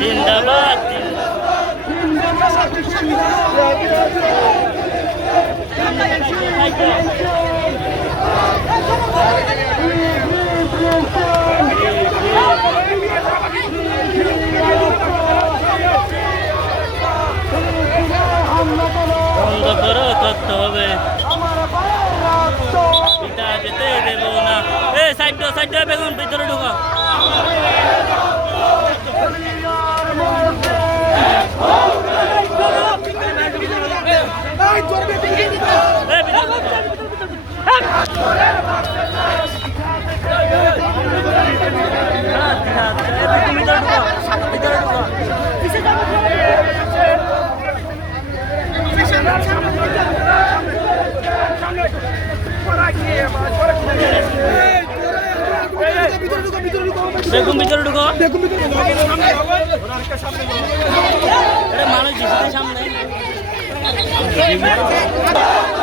জিন্দাবাদ। যেতে দেব না। এ সাইড সাইড বেগুন ভিতরে ঢুকো এ ভিতরে ঢুকো। এ বেগুন ভিতরে ঢুকো। বেগুন ভিতরে ঢুকো। মানুষ সামনে। Brasil.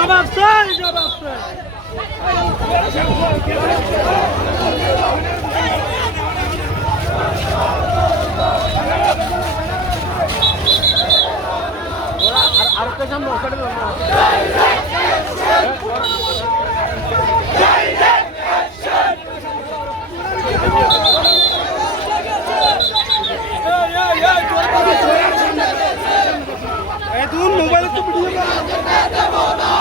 Come on, son! Tunggu.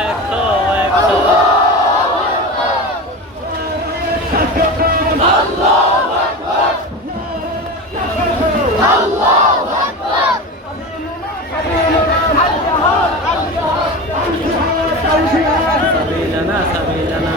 একশো একশো। সাবিলানা لنا سبيلنا